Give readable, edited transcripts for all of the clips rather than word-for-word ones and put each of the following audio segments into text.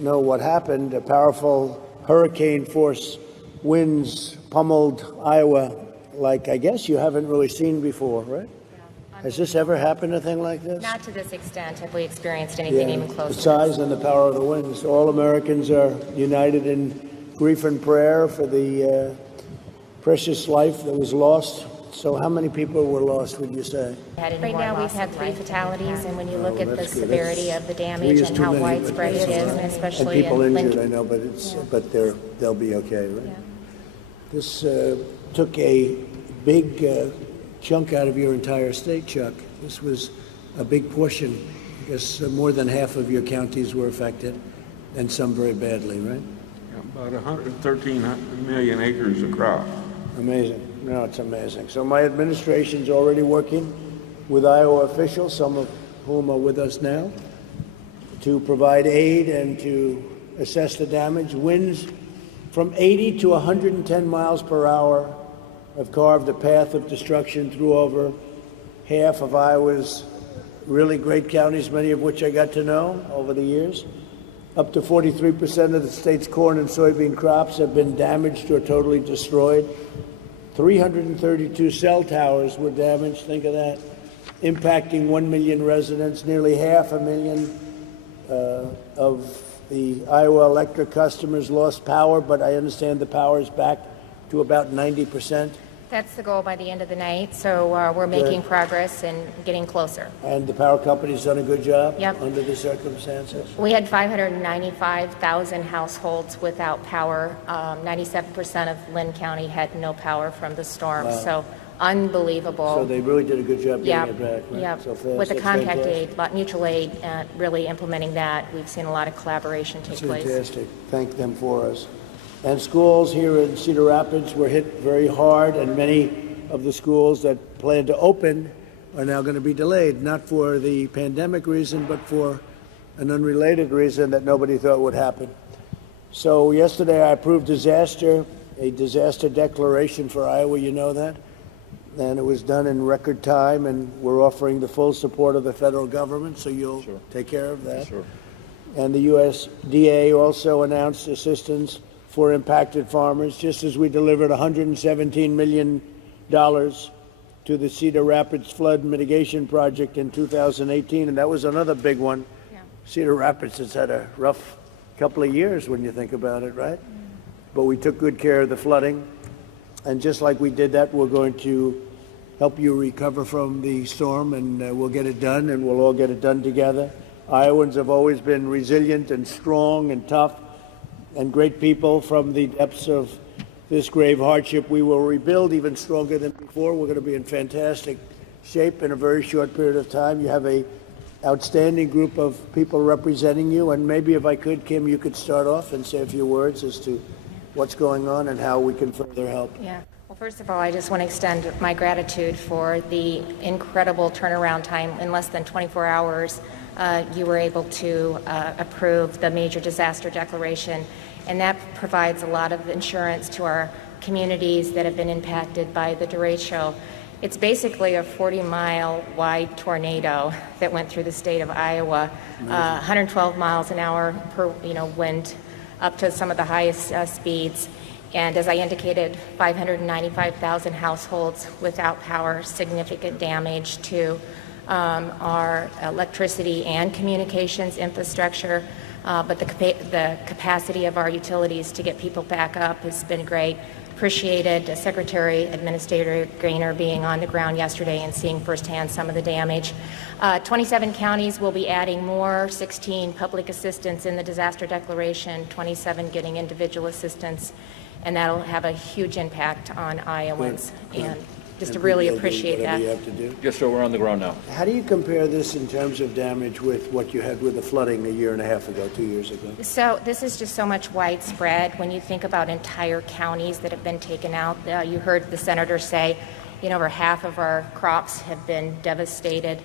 know what happened. A powerful hurricane force winds pummeled Iowa like I guess you haven't really seen before, right? Has this ever happened, a thing like this? Not to this extent have we experienced anything even close the to size this. and the power of the winds. All Americans are united in grief and prayer for the precious life that was lost. So how many people were lost, would you say? Right now we've had 3 fatalities, and when you look at the severity of the damage and how widespread it is, and especially and people in injured, I know, but but they'll be okay, right? Yeah. This took a big chunk out of your entire state, Chuck. This was a big portion. I guess more than half of your counties were affected, and some very badly, right? About 113 million acres of crop. Amazing. No, it's amazing. So my administration's already working with Iowa officials, some of whom are with us now, to provide aid and to assess the damage. Winds from 80 to 110 miles per hour have carved a path of destruction through over half of Iowa's really great counties, many of which I got to know over the years. Up to 43% of the state's corn and soybean crops have been damaged or totally destroyed. 332 cell towers were damaged, think of that, impacting 1 million residents. Nearly 500,000 of the Iowa electric customers lost power, but I understand the power is back to about 90%. That's the goal by the end of the night, so we're making progress and getting closer. And the power company's done a good job Yep. under the circumstances? We had 595,000 households without power. 97% of Lynn County had no power from the storm, so unbelievable. So they really did a good job getting it back, right? Yeah, So fast. with the That's compact fantastic. aid, mutual aid, really implementing that, we've seen a lot of collaboration take place. Fantastic. Thank them for us. And schools here in Cedar Rapids were hit very hard, and many of the schools that plan to open are now going to be delayed, not for the pandemic reason, but for an unrelated reason that nobody thought would happen. So yesterday I approved a disaster declaration for Iowa, you know that? And it was done in record time, and we're offering the full support of the federal government, so you'll take care of that. Sure. And the USDA also announced assistance for impacted farmers, just as we delivered $117 million to the Cedar Rapids Flood Mitigation Project in 2018, and that was another big one. Yeah. Cedar Rapids has had a rough couple of years when you think about it, right? But we took good care of the flooding, and just like we did that, we're going to help you recover from the storm, and we'll get it done, and we'll all get it done together. Iowans have always been resilient and strong and tough, and great people. From the depths of this grave hardship, we will rebuild even stronger than before. We're going to be in fantastic shape in a very short period of time. You have a outstanding group of people representing you, and maybe if I could, Kim, you could start off and say a few words as to what's going on and how we can further help. Yeah. Well, first of all, I just want to extend my gratitude for the incredible turnaround time. In less than 24 hours, you were able to approve the major disaster declaration, and that provides a lot of insurance to our communities that have been impacted by the derecho. It's basically a 40-mile wide tornado that went through the state of Iowa, 112 miles an hour per wind, up to some of the highest speeds. And as I indicated, 595,000 households without power, significant damage to our electricity and communications infrastructure. But the capacity of our utilities to get people back up has been great. Appreciated Secretary Administrator Gaynor being on the ground yesterday and seeing firsthand some of the damage. 27 counties will be adding more, 16 public assistance in the disaster declaration, 27 getting individual assistance, and that'll have a huge impact on Iowans. And just to really appreciate that. You have to do. Just so we're on the ground now. How do you compare this in terms of damage with what you had with the flooding a year and a half ago, 2 years ago? So this is just so much widespread. When you think about entire counties that have been taken out, you heard the senator say, over half of our crops have been devastated.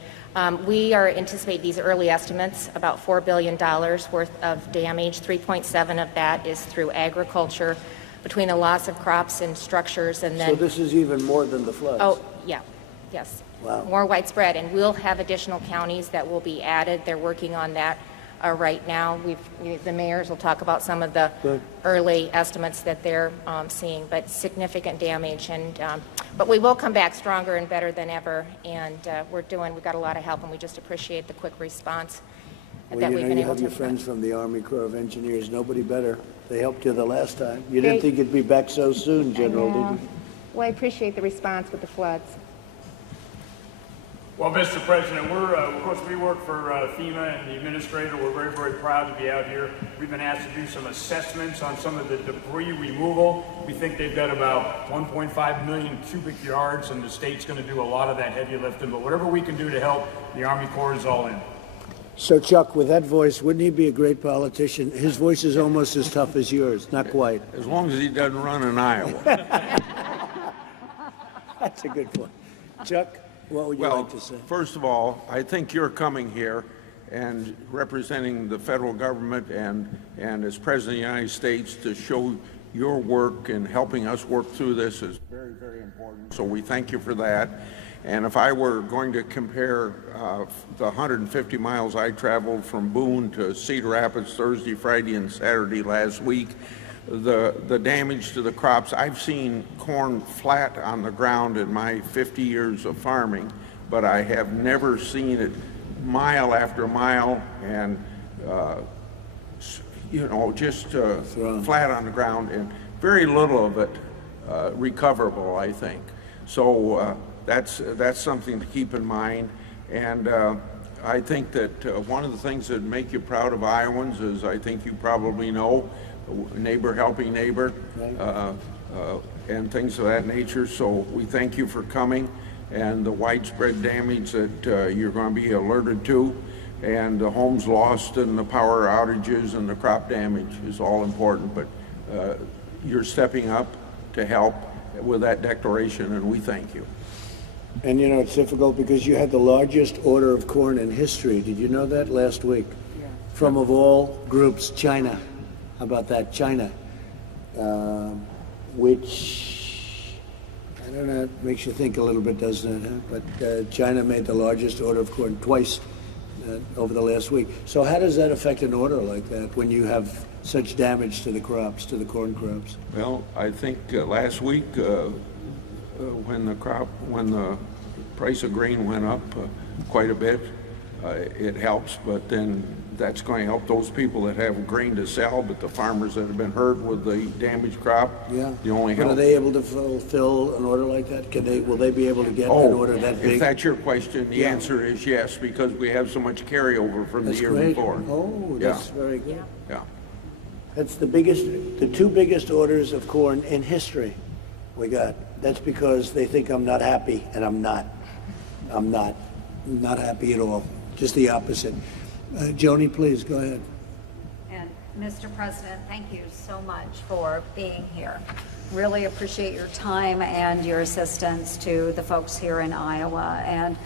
We are anticipating these early estimates, about $4 billion worth of damage. 3.7 of that is through agriculture, between the loss of crops and structures, and then... So this is even more than the floods? Oh, yeah, yes. Wow. More widespread, and we'll have additional counties that will be added. They're working on that right now. The mayors will talk about some of the Good. early estimates that they're seeing, but significant damage. But we will come back stronger and better than ever, and we've got a lot of help, and we just appreciate the quick response Well, that you we've know, been you able have to your provide. friends from the Army Corps of Engineers. Nobody better. They helped you the last time. You didn't They- think it'd be back so soon, General, did Yeah. you? Well, I appreciate the response with the floods. Well, Mr. President, of course, we work for FEMA and the administrator. We're very, very proud to be out here. We've been asked to do some assessments on some of the debris removal. We think they've got about 1.5 million cubic yards, and the state's going to do a lot of that heavy lifting. But whatever we can do to help, the Army Corps is all in. So, Chuck, with that voice, wouldn't he be a great politician? His voice is almost as tough as yours. Not quite. As long as he doesn't run in Iowa. That's a good point. Chuck, what would you Well, like to say? first of all, I think you're coming here and representing the federal government and as President of the United States to show your work and helping us work through this is very, very important. So we thank you for that. And if I were going to compare the 150 miles I traveled from Boone to Cedar Rapids Thursday, Friday, and Saturday last week, the damage to the crops, I've seen corn flat on the ground in my 50 years of farming, but I have never seen it mile after mile and just flat on the ground, and very little of it recoverable, I think. So that's something to keep in mind. And I think that one of the things that make you proud of Iowans is, I think you probably know, neighbor helping neighbor, and things of that nature. So we thank you for coming, and the widespread damage that you're going to be alerted to, and the homes lost and the power outages and the crop damage is all important. But you're stepping up to help with that declaration, and we thank you. And you know, it's difficult because you had the largest order of corn in history. Did you know that last week? Yeah. From of all groups, China. How about that? China. Which, I don't know, makes you think a little bit, doesn't it? Huh? But China made the largest order of corn twice over the last week. So how does that affect an order like that when you have such damage to the crops, to the corn crops? Well, I think last week, when the price of grain went up quite a bit, it helps, but then that's going to help those people that have grain to sell, but the farmers that have been hurt with the damaged crop, Yeah. the only But help. are they able to fulfill an order like that? Will they be able to get an order that big? If that's your question, the Yeah. answer is yes, because we have so much carryover from the That's year great. before. Oh, Yeah. that's very good. Yeah. That's the two biggest orders of corn in history we got. That's because they think I'm not happy, and I'm not. I'm not happy at all. Just the opposite. Joni, please, go ahead. And Mr. President, thank you so much for being here. Really appreciate your time and your assistance to the folks here in Iowa. And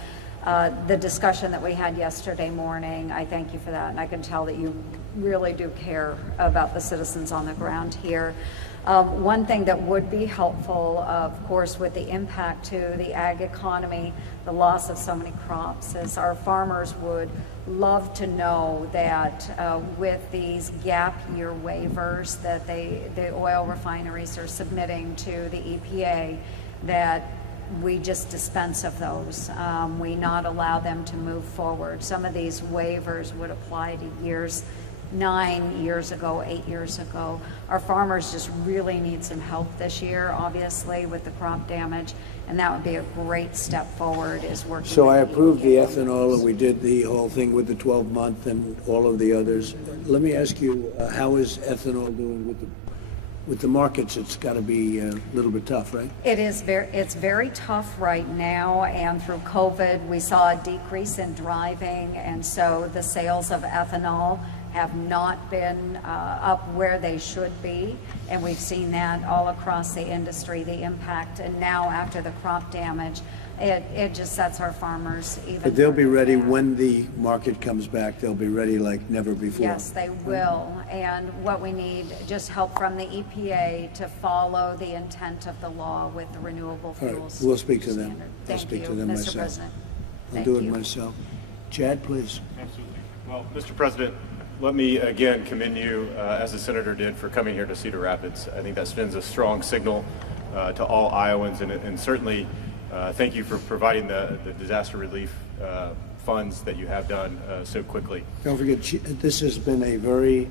the discussion that we had yesterday morning, I thank you for that. And I can tell that you really do care about the citizens on the ground here. One thing that would be helpful, of course, with the impact to the ag economy, the loss of so many crops, is our farmers would love to know that with these gap year waivers that the oil refineries are submitting to the EPA, that we just dispense of those. We not allow them to move forward. Some of these waivers would apply to years 9 years ago, 8 years ago. Our farmers just really need some help this year, obviously, with the crop damage, and that would be a great step forward, is working. So I with approved the EPA. ethanol, and we did the whole thing with the 12-month and all of the others. Let me ask you, how is ethanol doing with the markets? It's got to be a little bit tough, right? It's very tough right now, and through COVID, we saw a decrease in driving, and so the sales of ethanol have not been up where they should be, and we've seen that all across the industry, the impact. And now after the crop damage, it just sets our farmers even. But they'll be further ready down. when the market comes back. They'll be ready like never before. Yes, they will. And what we need, just help from the EPA to follow the intent of the law with the renewable All right, fuels. we'll speak to them. standard. I'll Thank speak you, to them Mr. myself. President. I'll Thank do it you. myself. Chad, please. Absolutely. Well, Mr. President, Let me again commend you, as the senator did, for coming here to Cedar Rapids. I think that sends a strong signal to all Iowans, and certainly thank you for providing the disaster relief funds that you have done so quickly. Don't forget, this has been a very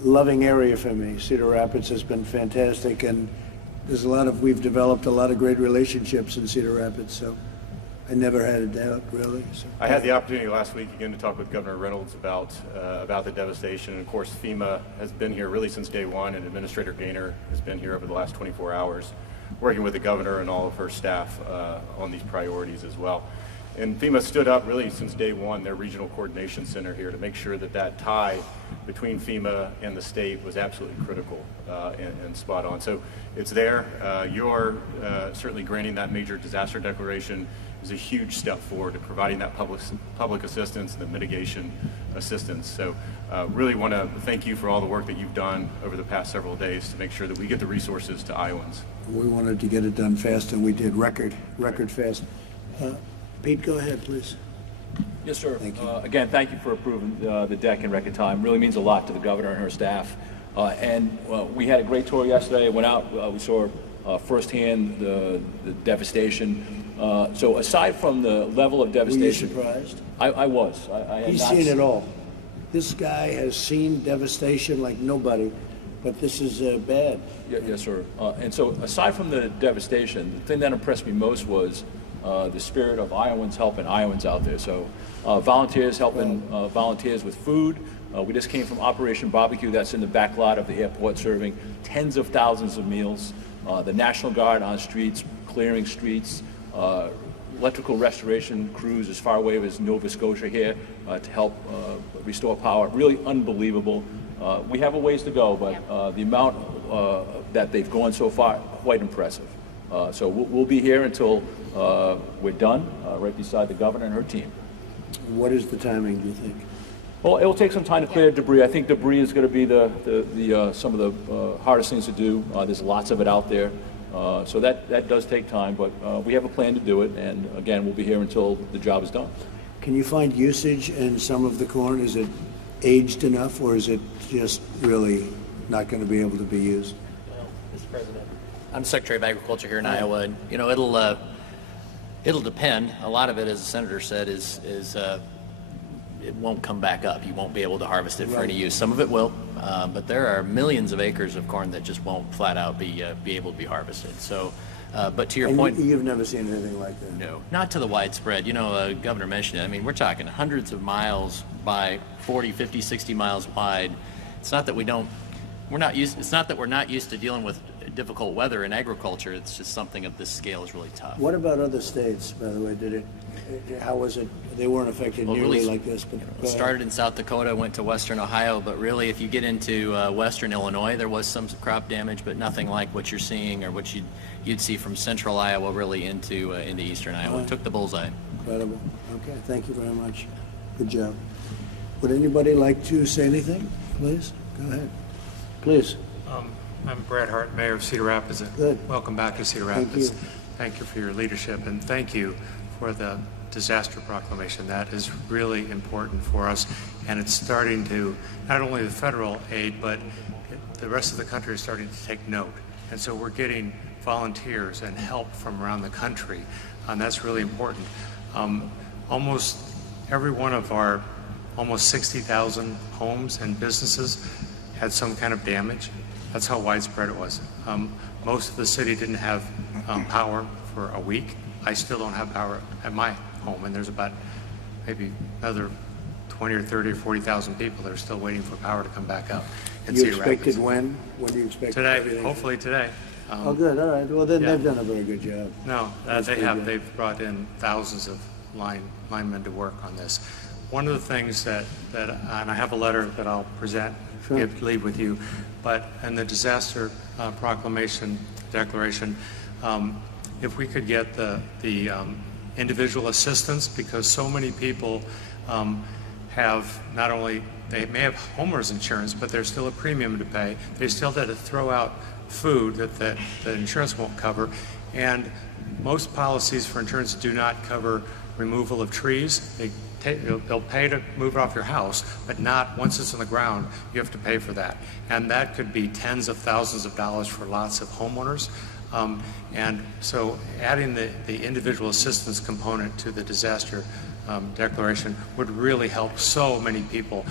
loving area for me. Cedar Rapids has been fantastic, and we've developed a lot of great relationships in Cedar Rapids, so I never had a doubt, really. So. I had the opportunity last week again to talk with Governor Reynolds about the devastation. And of course, FEMA has been here really since day one, and Administrator Gaynor has been here over the last 24 hours, working with the governor and all of her staff on these priorities as well. And FEMA stood up really since day one, their regional coordination center here, to make sure that tie between FEMA and the state was absolutely critical and spot on. So it's there. You're certainly granting that major disaster declaration is a huge step forward in providing that public assistance and the mitigation assistance. So really want to thank you for all the work that you've done over the past several days to make sure that we get the resources to Iowans. We wanted to get it done fast, and we did record fast. Pete, go ahead, please. Yes, sir. Thank you. Again, thank you for approving the deck in record time. Really means a lot to the governor and her staff. We had a great tour yesterday. Went out. We saw firsthand the devastation. So aside from the level of devastation, Were you surprised? I was. I had He's not seen it all. This guy has seen devastation like nobody, but this is bad. Yes, sir. And so aside from the devastation, the thing that impressed me most was the spirit of Iowans helping Iowans out there. So volunteers helping volunteers with food. We just came from Operation Barbecue, that's in the back lot of the airport, serving tens of thousands of meals. The National Guard on streets, clearing streets, electrical restoration crews as far away as Nova Scotia here to help restore power. Really unbelievable. We have a ways to go, but the amount that they've gone so far, quite impressive. So we'll be here until we're done, right beside the governor and her team. What is the timing, do you think? Well, it will take some time to clear debris. I think debris is going to be some of the hardest things to do. There's lots of it out there. So that does take time, but we have a plan to do it, and again, we'll be here until the job is done. Can you find usage in some of the corn? Is it aged enough, or is it just really not going to be able to be used? Well, Mr. President, I'm Secretary of Agriculture here in Iowa, and it'll depend. A lot of it, as the senator said, is it won't come back up. You won't be able to harvest it for any use. Some of it will, but there are millions of acres of corn that just won't flat out be able to be harvested. So, but to your point, you've never seen anything like that. no, not to the widespread. Governor mentioned it. I mean, we're talking hundreds of miles by 40, 50, 60 miles wide. It's not that it's not that we're not used to dealing with difficult weather in agriculture. It's just something of this scale is really tough. What about other states, by the way? How was it? They weren't affected nearly like this. But it started in South Dakota, went to western Ohio, but really if you get into western Illinois, there was some crop damage, but nothing like what you're seeing or what you'd see from central Iowa really into eastern Iowa. It took the bullseye. Incredible. Okay, thank you very much. Good job. Would anybody like to say anything? Please, go ahead. Please. I'm Brad Hart, Mayor of Cedar Rapids. Good. Welcome back to Cedar Thank Rapids. you. Thank you for your leadership, and thank you for the disaster proclamation. That is really important for us, and it's starting to, not only the federal aid, but the rest of the country is starting to take note. And so we're getting volunteers and help from around the country, and that's really important. Almost every one of our almost 60,000 homes and businesses had some kind of damage. That's how widespread it was. Most of the city didn't have power for a week. I still don't have power at my home, and there's about maybe another 20 or 30 or 40,000 people that are still waiting for power to come back up in You Cedar Rapids. expected when? When do you expect Today, everything? hopefully today. Oh, good. All right. Well, then yeah. they've done a very good job. No, That's they pretty have. good. They've brought in thousands of linemen to work on this. One of the things that and I have a letter that I'll present, Sure. leave with you, but in the disaster proclamation declaration, if we could get the individual assistance, because so many people have not only, they may have homeowners insurance, but there's still a premium to pay. They still have to throw out food that the insurance won't cover, and most policies for insurance do not cover removal of trees. They they'll pay to move it off your house, but not once it's on the ground, you have to pay for that. And that could be tens of thousands of dollars for lots of homeowners. And so adding the individual assistance component to the disaster declaration would really help so many people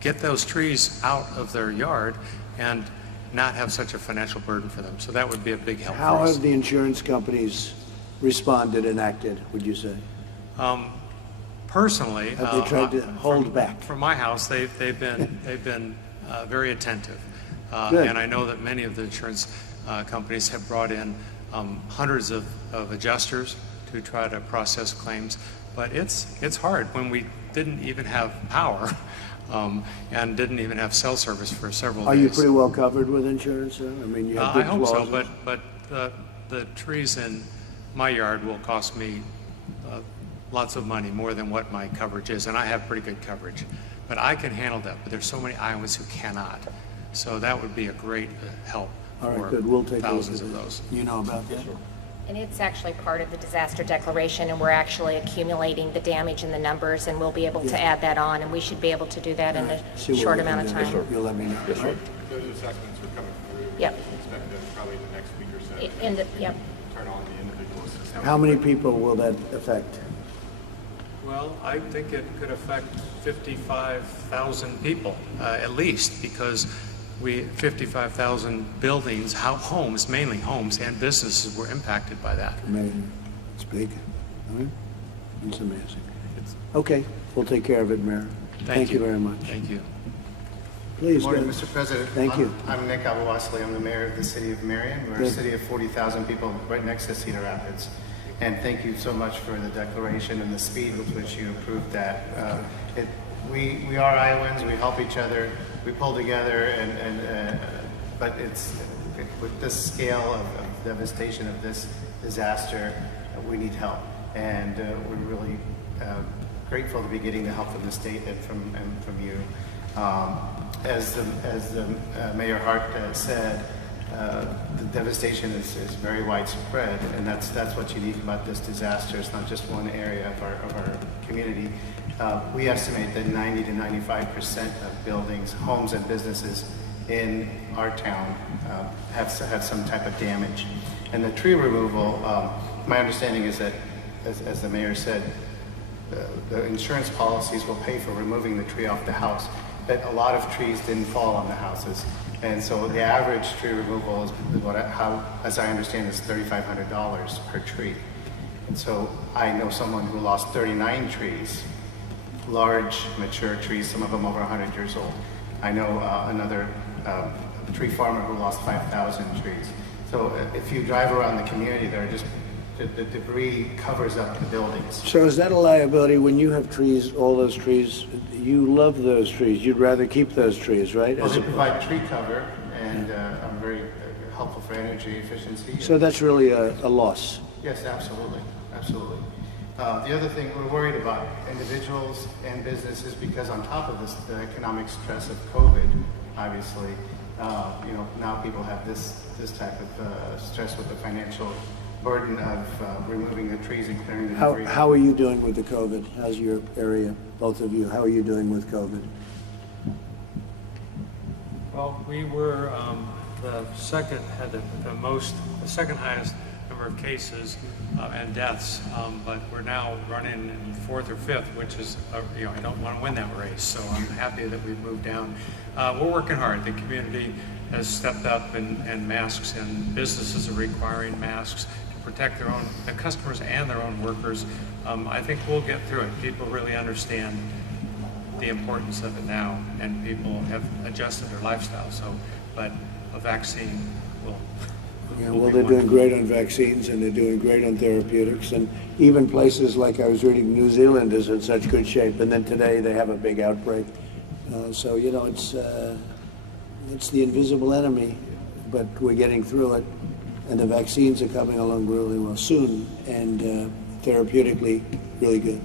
get those trees out of their yard and not have such a financial burden for them. So that would be a big help How for us. have the insurance companies responded and acted, would you say? Personally, Have they tried to hold back? From my house, they've been very attentive, Good. and I know that many of the insurance companies have brought in hundreds of adjusters to try to process claims. But it's hard when we didn't even have power and didn't even have cell service for several days. Are you pretty well covered with insurance, sir? I mean, you have I good hope so, clauses? but the trees in my yard will cost me lots of money, more than what my coverage is, and I have pretty good coverage. But I can handle that, but there's so many Iowans who cannot. So that would be a great help All right, for good, we'll take a look thousands at of it. those. You know about that? And it's actually part of the disaster declaration, and we're actually accumulating the damage and the numbers, and we'll be able to add that on, and we should be able to do that in See a what short we can amount of do. time. You'll let me know. Yes, sir. Those assessments are coming through. Yep. Expect them probably in the next week or so. Yep. Turn on the individual assistance. How many people will that affect? Well, I think it could affect 55,000 people, at least, because 55,000 buildings, homes, mainly homes, and businesses were impacted by that. Amazing. It's big. All right? It's amazing. Okay, we'll take care of it, Mayor. Thank you very much. Thank you. Please, Good morning, go. Mr. President. Thank you. I'm Nick Alvarez. I'm the mayor of the city of Marion. We're a Good. city of 40,000 people right next to Cedar Rapids. And thank you so much for the declaration and the speed with which you approved that. We are Iowans. We help each other. We pull together, but it's with this scale of devastation of this disaster, we need help. And we're really grateful to be getting the help from the state and from you. As the Mayor Hart said, the devastation is very widespread, and that's what's unique about this disaster. It's not just one area of our community. We estimate that 90 to 95% of buildings, homes, and businesses in our town have some type of damage. And the tree removal, my understanding is that, as the mayor said, the insurance policies will pay for removing the tree off the house. That a lot of trees didn't fall on the houses. And so the average tree removal is as I understand, is $3,500 per tree. And so I know someone who lost 39 trees, large, mature trees, some of them over 100 years old. I know another tree farmer who lost 5,000 trees. So if you drive around the community, the debris covers up the buildings. So is that a liability when you have trees, all those trees? You love those trees. You'd rather keep those trees, right? Well, they provide tree cover and are very helpful for energy efficiency. So that's really a loss. Yes, absolutely, absolutely. The other thing, we're worried about individuals and businesses because on top of this, the economic stress of COVID, obviously, now people have this type of stress with the financial burden of removing the trees and clearing the debris. How are you doing with the COVID? How's your area, both of you? How are you doing with COVID? Well, we were had the second highest number of cases and deaths, but we're now running in fourth or fifth, which is, I don't want to win that race, so I'm happy that we've moved down. We're working hard. The community has stepped up and masks, and businesses are requiring masks to protect the customers and their own workers. I think we'll get through it. People really understand the importance of it now, and people have adjusted their lifestyle. But a vaccine will. Yeah, will well, be they're doing wonderful. great on vaccines, and they're doing great on therapeutics, and even places like I was reading, New Zealand is in such good shape, and then today they have a big outbreak. So it's the invisible enemy, but we're getting through it, and the vaccines are coming along really well soon, and therapeutically really good.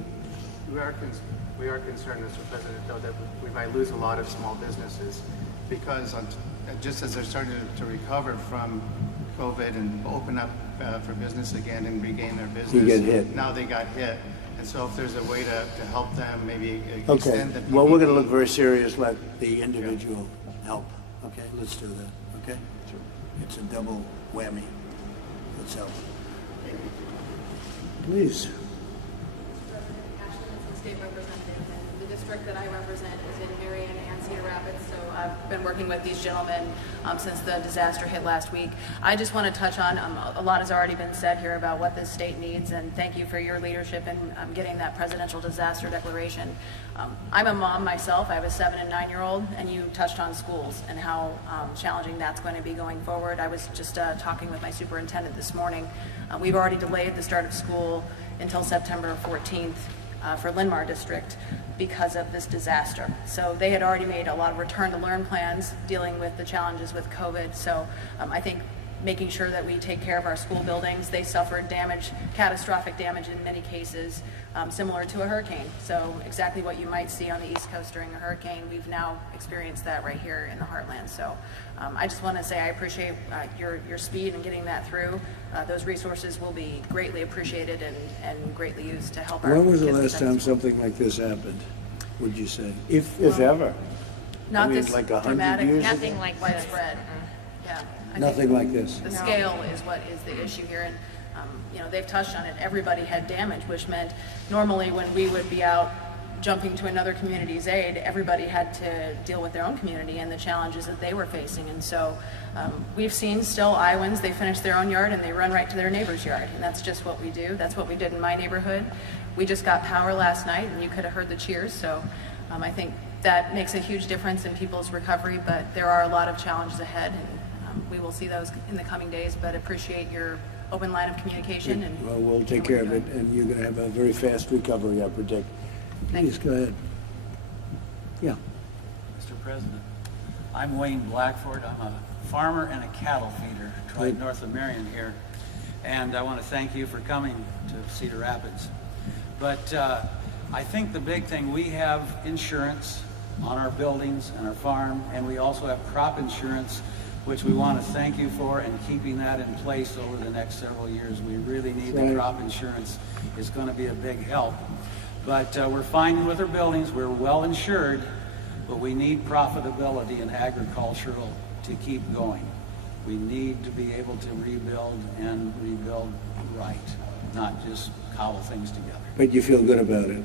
We are concerned, Mr. President, though, that we might lose a lot of small businesses because just as they're starting to recover from COVID and open up for business again and regain their business, You get hit. now they got hit. And so if there's a way to help them, maybe Okay, extend the PPE. well, we're going to look very serious, let the individual help. Okay, let's do that, okay? Sure. It's a double whammy. Let's help. Please. State representative, and the district that I represent is in Marion and Cedar Rapids, so I've been working with these gentlemen since the disaster hit last week. I just want to touch on, a lot has already been said here about what this state needs, and thank you for your leadership in getting that presidential disaster declaration. I'm a mom myself. I have a 7- and 9-year-old, and you touched on schools and how challenging that's going to be going forward. I was just talking with my superintendent this morning. We've already delayed the start of school until September 14th. For Linn-Mar District because of this disaster. So they had already made a lot of return to learn plans dealing with the challenges with COVID. So I think making sure that we take care of our school buildings. They suffered damage, catastrophic damage in many cases, similar to a hurricane. So exactly what you might see on the East Coast during a hurricane, we've now experienced that right here in the heartland. So I just want to say I appreciate your speed in getting that through. Those resources will be greatly appreciated and greatly used to help our When was the kids last attend time school. something like this happened, would you say? If ever? Not I mean, this like 100 dramatic, years ago? Nothing like widespread. Yeah. I think Nothing like this? The scale is what is the issue here, and they've touched on it. Everybody had damage, which meant normally when we would be out jumping to another community's aid, everybody had to deal with their own community and the challenges that they were facing. And so we've seen still Iowans, they finish their own yard and they run right to their neighbor's yard, and that's just what we do. That's what we did in my neighborhood. We just got power last night, and you could have heard the cheers. So I think that makes a huge difference in people's recovery, but there are a lot of challenges ahead, and we will see those in the coming days, but appreciate your open line of communication. And Well, we'll take care of it, and you're going to have a very fast recovery, I predict. Please, go ahead. Yeah. Mr. President, I'm Wayne Blackford. I'm a farmer and a cattle feeder right north of Marion here, and I want to thank you for coming to Cedar Rapids. But I think the big thing, we have insurance on our buildings and our farm, and we also have crop insurance, which we want to thank you for, and keeping that in place over the next several years. We really need the crop insurance. It's going to be a big help. But we're fine with our buildings. We're well insured, but we need profitability in agricultural to keep going. We need to be able to rebuild and rebuild right, not just cobble things together. But you feel good about it?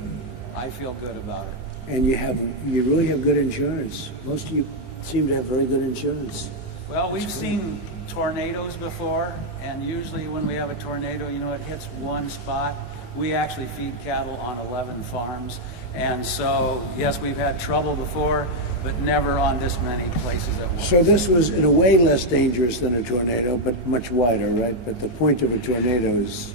I feel good about it. And you really have good insurance. Most of you seem to have very good insurance. Well, we've seen tornadoes before, and usually when we have a tornado, it hits one spot. We actually feed cattle on 11 farms, and so, yes, we've had trouble before, but never on this many places at once. So this was in a way less dangerous than a tornado, but much wider, right? But the point of a tornado is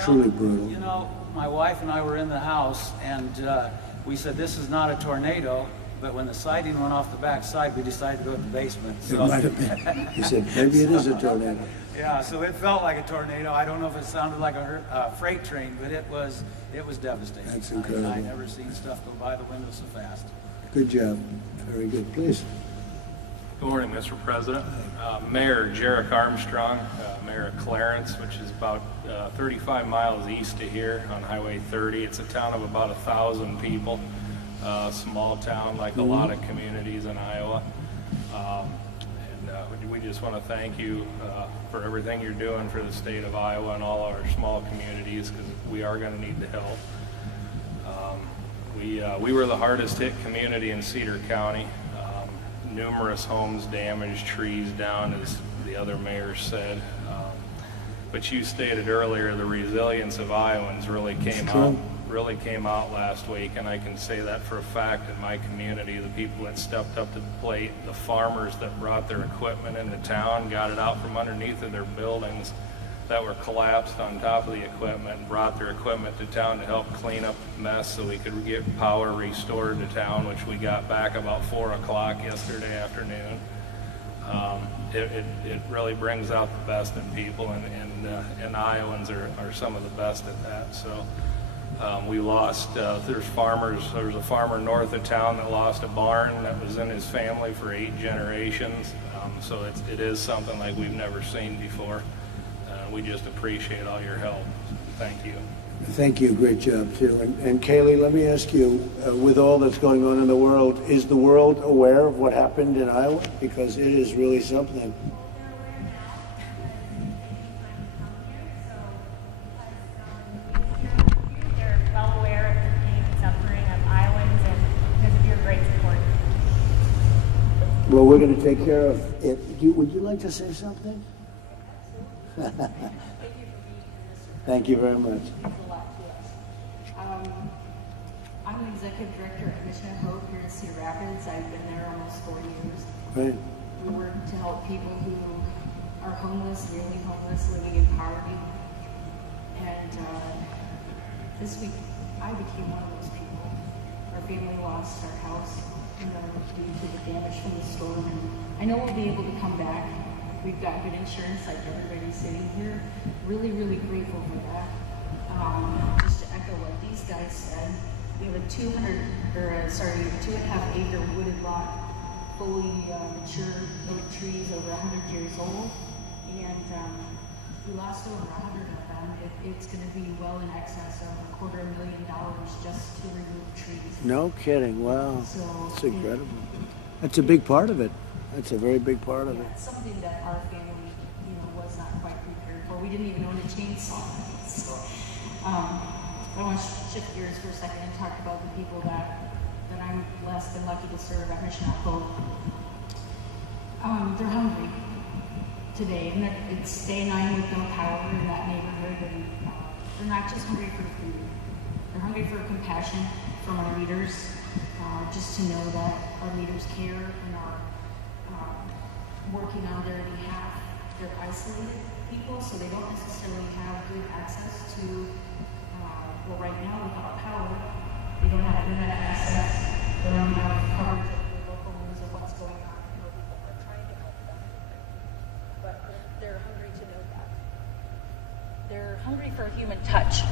truly brutal. My wife and I were in the house, and we said, this is not a tornado, but when the siding went off the back side, we decided to go to the basement. So, it might have been. He said, maybe it is a tornado. Yeah, so it felt like a tornado. I don't know if it sounded like a freight train, but it was devastating. That's incredible. I never seen stuff go by the window so fast. Good job. Very good. Please. Good morning, Mr. President. Mayor Jarek Armstrong, Mayor of Clarence, which is about 35 miles east of here on Highway 30. It's a town of about 1,000 people, small town like a lot of communities in Iowa. And we just want to thank you for everything you're doing for the state of Iowa and all our small communities, because we are going to need the help. We were the hardest hit community in Cedar County. Numerous homes damaged, trees down, as the other mayor said. But you stated earlier the resilience of Iowans really came out last week, and I can say that for a fact in my community. The people that stepped up to the plate, the farmers that brought their equipment into town, got it out from underneath of their buildings that were collapsed on top of the equipment, and brought their equipment to town to help clean up the mess so we could get power restored to town, which we got back about 4 o'clock yesterday afternoon. It really brings out the best in people, and Iowans are some of the best at that. So we lost, there's a farmer north of town that lost a barn that was in his family for 8 generations. So it is something like we've never seen before. We just appreciate all your help. Thank you. Thank you. Great job, too. And Kaylee, let me ask you, with all that's going on in the world, is the world aware of what happened in Iowa? Because it is really something. They're well aware of the pain and suffering of Iowans and because of your great support. Well, we're going to take care of it. Would you like to say something? Thank you very much. I'm the executive director at Mission of Hope here in Cedar Rapids. I've been there almost 4 years. Right. We work to help people who are homeless, really homeless, living in poverty. And this week, I became one of those people. Our family lost our house due to the damage from the storm. And I know we'll be able to come back. We've got good insurance, like everybody sitting here. Really, really grateful for that. Just to echo what these guys said, we have a 2.5 acre wooded lot, fully mature oak trees over 100 years old, and we lost over 100 of them. It's going to be well in excess of $250,000 just to remove trees. No kidding. Wow. So, that's incredible. That's a big part of it. That's a very big part of it. It's something that our family, was not quite prepared for. We didn't even own a chainsaw. So, I want to shift gears for a second and talk about the people that I'm blessed and lucky to serve at Mission of Hope. They're hungry today, and it's day 9 with no power in that neighborhood, and they're not just hungry for food. They're hungry for compassion from our leaders, just to know that our leaders care and are working on their behalf. They're isolated people, so they don't necessarily have good access to, right now without power, they don't have internet access, they don't have coverage of the local news of what's going on. People are trying to help them, but they're hungry to know that. They're hungry for a human touch.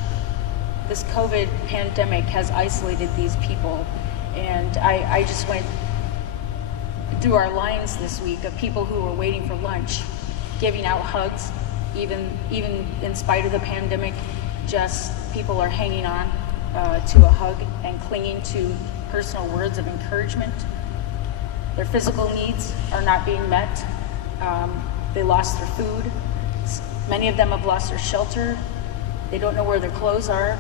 This COVID pandemic has isolated these people, and I just went through our lines this week of people who were waiting for lunch, giving out hugs, even in spite of the pandemic. Just people are hanging on to a hug and clinging to personal words of encouragement. Their physical needs are not being met. They lost their food. Many of them have lost their shelter. They don't know where their clothes are.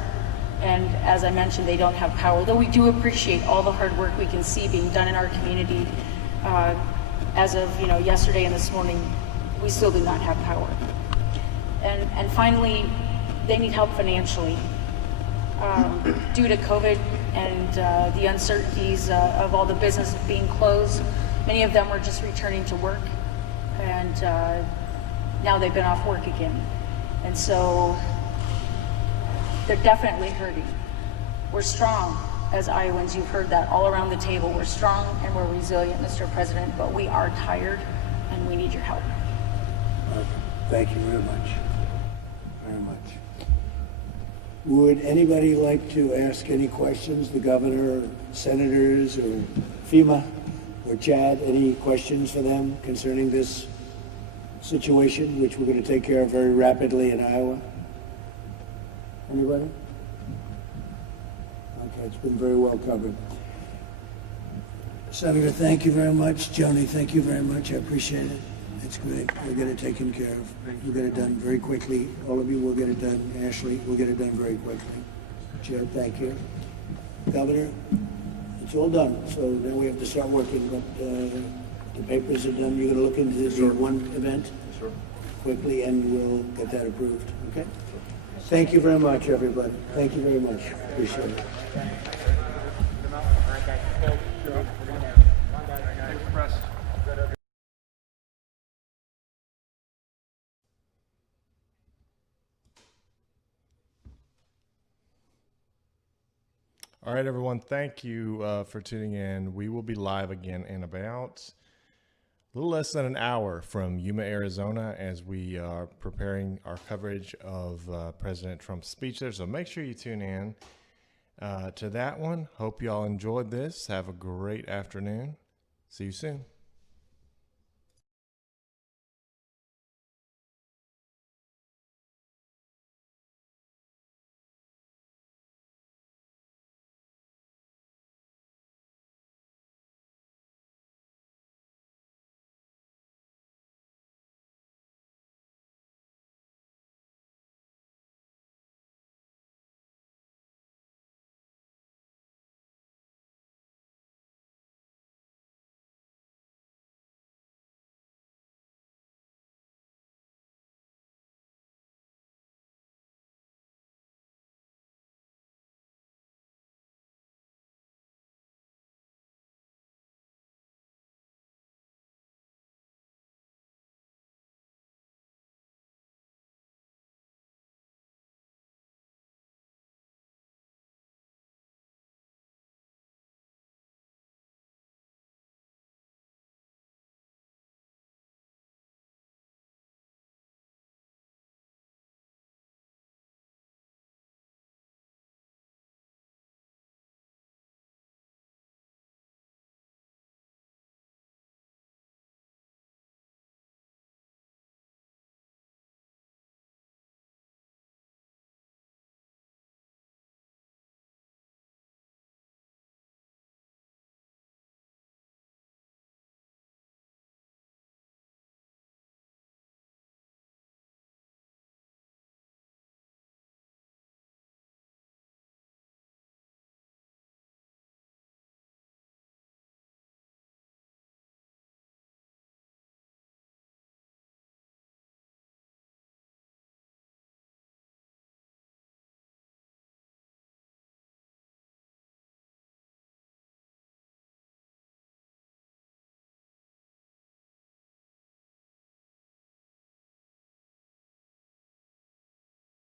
And as I mentioned, they don't have power. Though we do appreciate all the hard work we can see being done in our community, as of yesterday and this morning, we still do not have power. And finally, they need help financially. Due to COVID and the uncertainties of all the business being closed, many of them are just returning to work, and now they've been off work again. And so they're definitely hurting. We're strong as Iowans. You've heard that all around the table. We're strong and we're resilient, Mr. President, but we are tired and we need your help. Thank you very much. Very much. Would anybody like to ask any questions? The governor, senators, or FEMA, or Chad, any questions for them concerning this situation, which we're going to take care of very rapidly in Iowa? Anybody? Okay, it's been very well covered. Senator, thank you very much. Joni, thank you very much. I appreciate it. It's great. We'll get it taken care of. We'll get it done very quickly. All of you will get it done. Ashley, we'll get it done very quickly. Chair, thank you. Governor, it's all done. So now we have to start working, but the papers are done. You're going to look into this one event quickly, and we'll get that approved. Okay? Thank you very much, everybody. Thank you very much. Appreciate it. All right, everyone. Thank you for tuning in. We will be live again in about a little less than an hour from Yuma, Arizona, as we are preparing our coverage of President Trump's speech there. So make sure you tune in to that one. Hope you all enjoyed this. Have a great afternoon. See you soon.